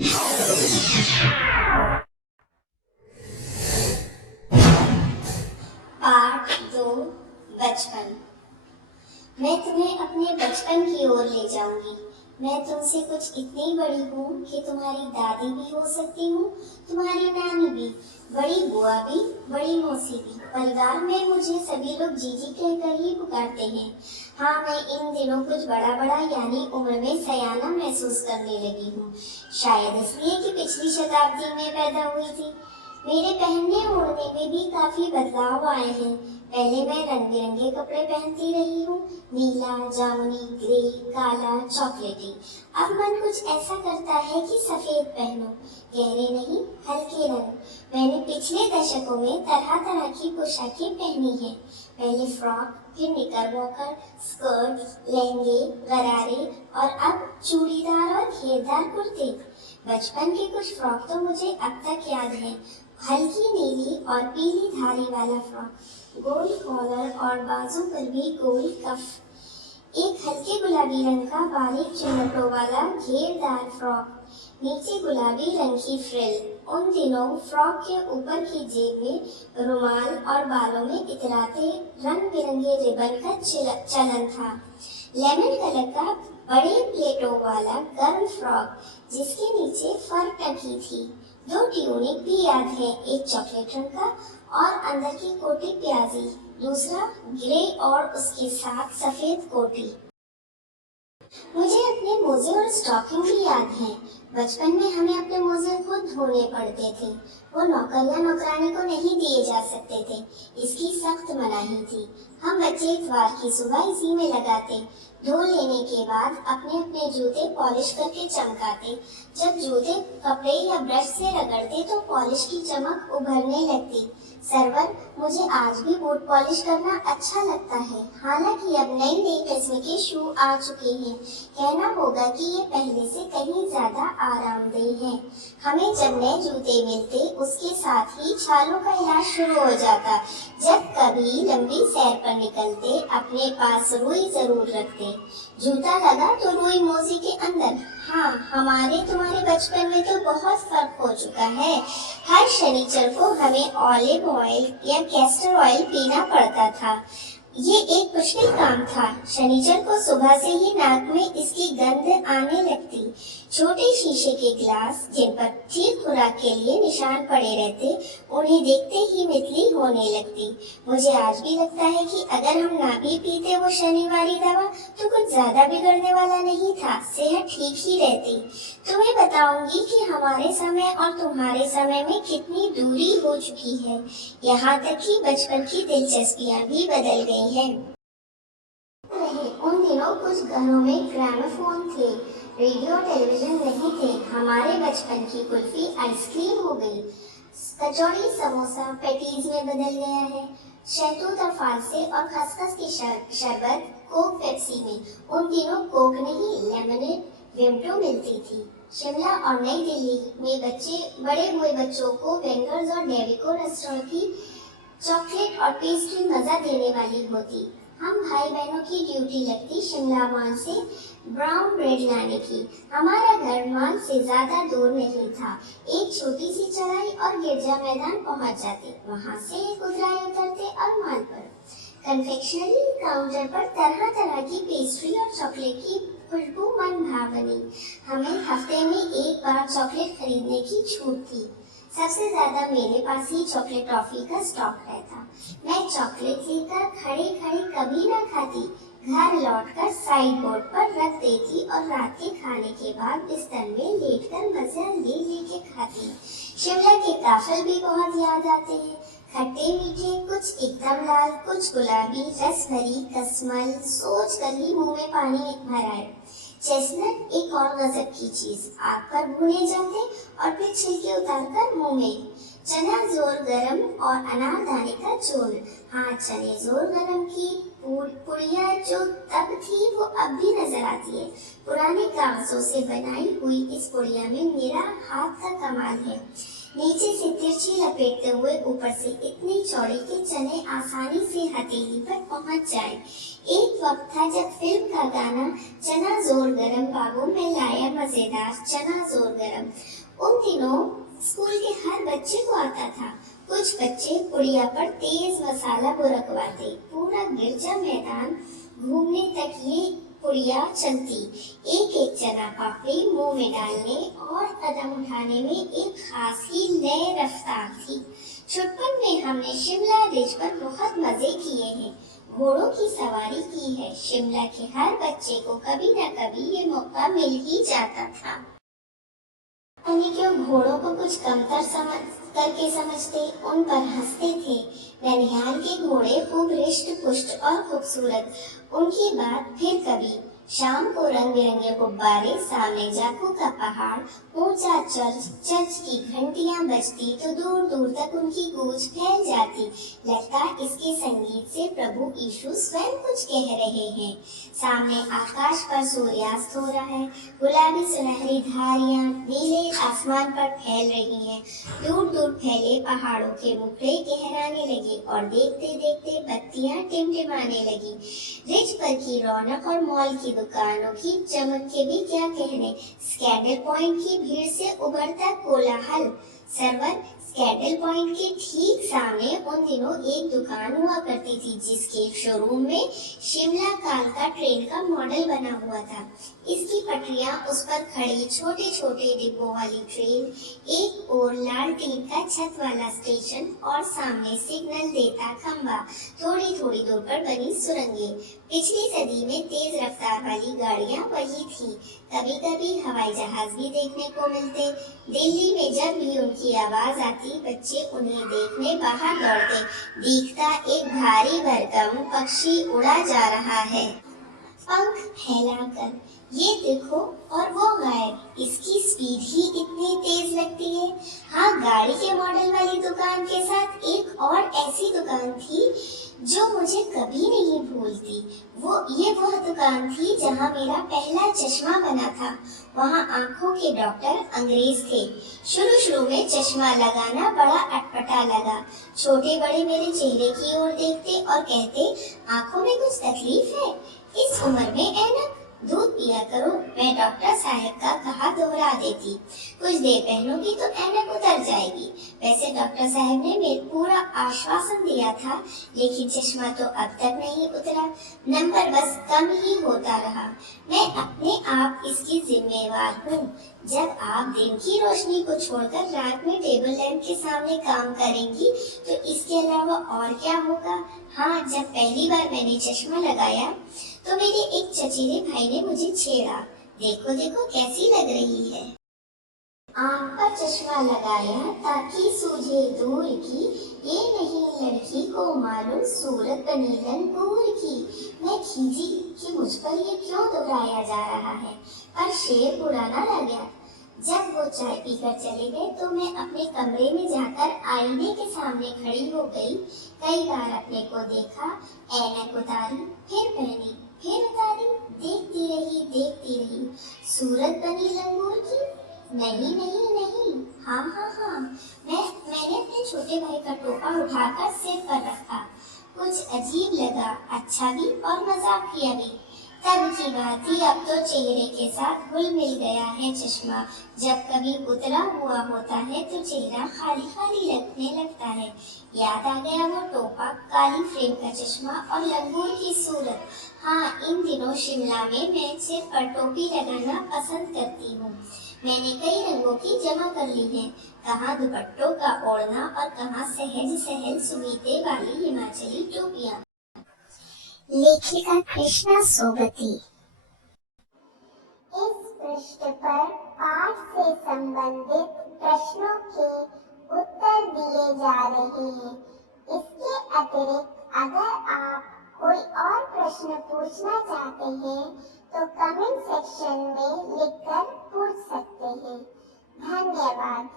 Part 2 बचपन। मैं तुम्हें अपने बचपन की ओर ले जाऊंगी। मैं तुमसे कुछ इतनी बड़ी हूँ कि तुम्हारी दादी भी हो सकती हूँ, तुम्हारी नानी भी, बड़ी बुआ भी, बड़ी मौसी भी। परिवार में मुझे सभी लोग जीजी कहकर ही पुकारते हैं। हाँ, मैं इन दिनों कुछ बड़ा बड़ा यानी उम्र में सयाना महसूस करने लगी हूँ। शायद इसलिए कि पिछली शताब्दी में पैदा हुई थी। मेरे पहनने ओढ़ने में भी काफी बदलाव आए हैं। पहले मैं रंग बिरंगे कपड़े पहनती रही हूँ, नीला, जामुनी, ग्रे, काला, चॉकलेटी। अब मन कुछ ऐसा करता है कि सफेद पहनो, गहरे नहीं, हल्के रंग। मैंने पिछले दशकों में तरह तरह की पोशाकें पहनी हैं। पहले फ्रॉक, फिर निकरबॉकर, स्कर्ट, लहंगे, गरारे और अब चूड़ीदार और घेरदार कुर्ते। बचपन के कुछ फ्रॉक तो मुझे अब तक याद है। हल्की नीली और पीली धारी वाला फ्रॉक, गोल कॉलर और बाजू पर भी गोल कफ। एक हल्के गुलाबी रंग का बारीक चुन्नटों वाला घेरदार फ्रॉक, नीचे गुलाबी रंग की फ्रिल। उन दिनों फ्रॉक के ऊपर की जेब में रुमाल और बालों में इतराते रंग बिरंगे रिबन का चलन था। लेमन कलर का बड़े प्लेटों वाला गर्म फ्रॉक जिसके नीचे फर टकी थी। दो ट्यूनिक भी याद है, एक चॉकलेट रंग का और अंदर की कोटी प्याजी, दूसरा ग्रे और उसके साथ सफेद कोटी। मुझे अपने मोजे और स्टॉकिंग भी याद है। बचपन में हमें अपने मोजे खुद धोने पड़ते थे। वो नौकर या नौकरानी को नहीं दिए जा सकते थे, इसकी सख्त मनाही थी। हम बच्चे इतवार की सुबह इसी में लगाते। धो लेने के बाद अपने अपने जूते पॉलिश करके चमकाते। जब जूते कपड़े या ब्रश से रगड़ते तो पॉलिश की चमक उभरने लगती। सरवर, मुझे आज भी बूट पॉलिश करना अच्छा लगता है। हालांकि अब नई नई किस्म के शू आ चुके हैं। कहना होगा कि ये पहले से कहीं ज्यादा आरामदेह हैं। हमें जब नए जूते मिलते उसके साथ ही छालों का इलाज शुरू हो जाता। जब कभी लंबी सैर पर निकलते अपने पास रुई जरूर रखते। जूता लगा तो रुई मोजे के अंदर। हाँ, हमारे तुम्हारे बचपन में तो बहुत फर्क हो चुका है। हर शनिचर को हमें ऑलिव ऑयल या कैस्टर ऑयल पीना पड़ता था। ये एक मुश्किल काम था। शनिचर को सुबह से ही नाक में इसकी गंध आने लगती। छोटे शीशे के गिलास जिन पर ठीक खुराक के लिए निशान पड़े रहते, उन्हें देखते ही मितली होने लगती। मुझे आज भी लगता है कि अगर हम ना भी पीते वो शनिवारी दवा तो कुछ ज्यादा बिगड़ने वाला नहीं था, सेहत ठीक ही रहती। तुम्हें बताऊंगी कि हमारे समय और तुम्हारे समय में कितनी दूरी हो चुकी है। यहाँ तक कि बचपन की दिलचस्पियाँ भी बदल गई हैं। उन दिनों कुछ घरों में ग्रामोफोन थे, रेडियो टेलीविजन नहीं थे। हमारे बचपन की कुल्फी आइसक्रीम हो गई, कचौड़ी समोसा पैटीज में बदल गया है, शहतूत और फालसे और खसखस की शरबत कोक पेप्सी में। उन दिनों कोक नहीं, लेमनेड, विम्टो मिलती थी। शिमला और नई दिल्ली में बड़े हुए बच्चों को वेंगर्स और डेविको रेस्टोरेंट की चॉकलेट और पेस्ट्री मजा देने वाली होती। हम भाई बहनों की ड्यूटी लगती शिमला मॉल से ब्राउन ब्रेड लाने की। हमारा घर मॉल से ज्यादा दूर नहीं था। एक छोटी सी चढ़ाई और गिरजा मैदान पहुंच जाते। वहां से उतराई उतरते और मॉल पर कन्फेक्शनरी काउंटर पर तरह तरह की पेस्ट्री और चॉकलेट की खुशबू मन भावनी। हमें हफ्ते में एक बार चॉकलेट खरीदने की छूट थी। सबसे ज्यादा मेरे पास ही चॉकलेट टॉफी का स्टॉक रहता। मैं चॉकलेट लेकर खड़े खड़े कभी ना खाती, घर लौटकर साइड बोर्ड पर रख देती और रात के खाने के बाद बिस्तर में लेटकर मजा ले लेके खाती। शिमला के काफल भी बहुत याद आते हैं। खट्टे मीठे, कुछ एकदम लाल, कुछ गुलाबी, रस भरी कसमल सोच कर ही मुंह में पानी भर आए। चेस्टनट एक और गजब की चीज, आग पर भुने जाते और फिर छिलके उतारकर मुंह में। चना जोर गरम और अनारदाने का चूर्ण। हाँ, चने जोर गरम की पुड़िया जो तब थी वो अब भी नजर आती है। पुराने कागजों से बनाई हुई इस पुड़िया में मेरा हाथ का कमाल है। नीचे से तिरछी लपेटते हुए ऊपर से इतनी चौड़ी कि चने आसानी से हथेली पर पहुंच जाए। एक वक्त था जब फिल्म का गाना चना जोर गरम बाबू में लाया मजेदार चना जोर गरम उन दिनों स्कूल के हर बच्चे को आता था। कुछ बच्चे पुड़िया पर तेज मसाला बुरकवाते, पूरा गिरजा मैदान घूमने तक ये पुड़िया चलती। एक एक चना पापड़ी मुंह में डालने और कदम उठाने में एक खास ही लय रफ्तार थी। छुटपन में हमने शिमला रिज पर बहुत मजे किए हैं, घोड़ों की सवारी की है। शिमला के हर बच्चे को कभी न कभी ये मौका मिल ही जाता था। उन्हें क्यों घोड़ों को कुछ कमतर समझते, उन पर हंसते थे। ननिहाल के घोड़े खूब हृष्ट पुष्ट और खूबसूरत। उनकी बात फिर कभी। शाम को रंग बिरंगे गुब्बारे, सामने जाखू का पहाड़, ऊंचा चर्च की घंटियां बजती तो दूर दूर तक उनकी गूंज फैल जाती। लगता इसके संगीत से प्रभु यीशु स्वयं कुछ कह रहे हैं। सामने आकाश पर सूर्यास्त हो रहा है, गुलाबी सुनहरी धारियां नीले आसमान पर फैल रही हैं। दूर दूर फैले पहाड़ों के मुखड़े गहराने लगे और देखते देखते बत्तियां टिमटिमाने लगी। रिज पर की रौनक और मॉल की दुकानों की चमक के भी क्या कहने। स्कैंडल पॉइंट की भीड़ से उभरता कोलाहल। सर्वर स्कैंडल पॉइंट के ठीक सामने उन दिनों एक दुकान हुआ करती थी, जिसके शोरूम में शिमला कालका ट्रेन का मॉडल बना हुआ था। इसकी पटरियां, उस पर खड़ी छोटे छोटे डिब्बों वाली ट्रेन, एक और लाल टीन का छत वाला स्टेशन और सामने सिग्नल देता खंबा, थोड़ी थोड़ी दूर पर बनी सुरंगें। पिछली सदी में तेज रफ्तार वाली गाड़ियां वही थी। कभी कभी हवाई जहाज भी देखने को मिलते। दिल्ली में जब भी उनकी आवाज आती, बच्चे उन्हें देखने बाहर दौड़ते। दिखता एक भारी भरकम पक्षी उड़ा जा रहा है, पंख फैलाकर। ये देखो, और वो गायब। इसकी स्पीड ही इतनी तेज लगती है। हाँ, गाड़ी के मॉडल वाली दुकान के साथ एक और ऐसी दुकान थी जो मुझे कभी नहीं भूलती। वह दुकान थी जहाँ मेरा पहला चश्मा बना था। वहाँ आंखों के डॉक्टर अंग्रेज थे। शुरू में चश्मा लगाना बड़ा अटपटा लगा। छोटे बड़े मेरे चेहरे की ओर देखते और कहते, आंखों में कुछ तकलीफ है? इस उम्र में ऐनक? दूध पिया करो। मैं डॉक्टर साहब का कहा दोहरा देती। कुछ देर पहनूंगी तो ऐनक उतर जाएगी। वैसे डॉक्टर साहब ने मेरे पूरा आश्वासन दिया था, लेकिन चश्मा तो अब तक नहीं उतरा। नंबर बस कम ही होता रहा। मैं अपने आप इसकी जिम्मेवार हूँ। जब आप दिन की रोशनी को छोड़कर रात में टेबल लैंप के सामने काम करेंगी तो इसके अलावा और क्या होगा। हाँ, जब पहली बार मैंने चश्मा लगाया तो मेरे एक चचेरे भाई ने मुझे छेड़ा। देखो देखो कैसी लग रही है। आंख पर चश्मा लगाया ताकि सूझे दूर की, ये नहीं लड़की को मालूम सूरत बनी लंगूर की। मैं खींची कि मुझ पर ये क्यों दोहराया जा रहा है, पर शेर बुरा ना लगा। जब वो चाय पीकर चले गए तो मैं अपने कमरे में जाकर आईने के सामने खड़ी हो गई। कई बार अपने को देखा, ऐनक उतारी, फिर पहनी, फिर उतारी, देखती रही। सूरत बनी लंगूर की? नहीं। हाँ। मैंने अपने छोटे भाई का टोपा उठाकर सिर पर रखा। कुछ अजीब लगा, अच्छा भी और मजाकिया भी। तब की बात थी। अब तो चेहरे के साथ घुल मिल गया है चश्मा। जब कभी उतरा हुआ होता है तो चेहरा खाली खाली लगने लगता है। याद आ गया वो टोपा, काली फ्रेम का चश्मा और लंगूर की सूरत। हाँ, इन दिनों शिमला में मैं सिर पर टोपी लगाना पसंद करती हूँ। मैंने कई रंगों की जमा कर ली है, कहाँ दुपट्टों का ओढ़ना और कहाँ सहज सुगीते वाली हिमाचली टोपियाँ। लेखिका कृष्णा सोबती। इस पृष्ठ पर पाठ से संबंधित प्रश्नों के उत्तर दिए जा रहे हैं। इसके अतिरिक्त अगर आप कोई और प्रश्न पूछना चाहते हैं तो कमेंट सेक्शन में लिखकर पूछ सकते हैं। धन्यवाद।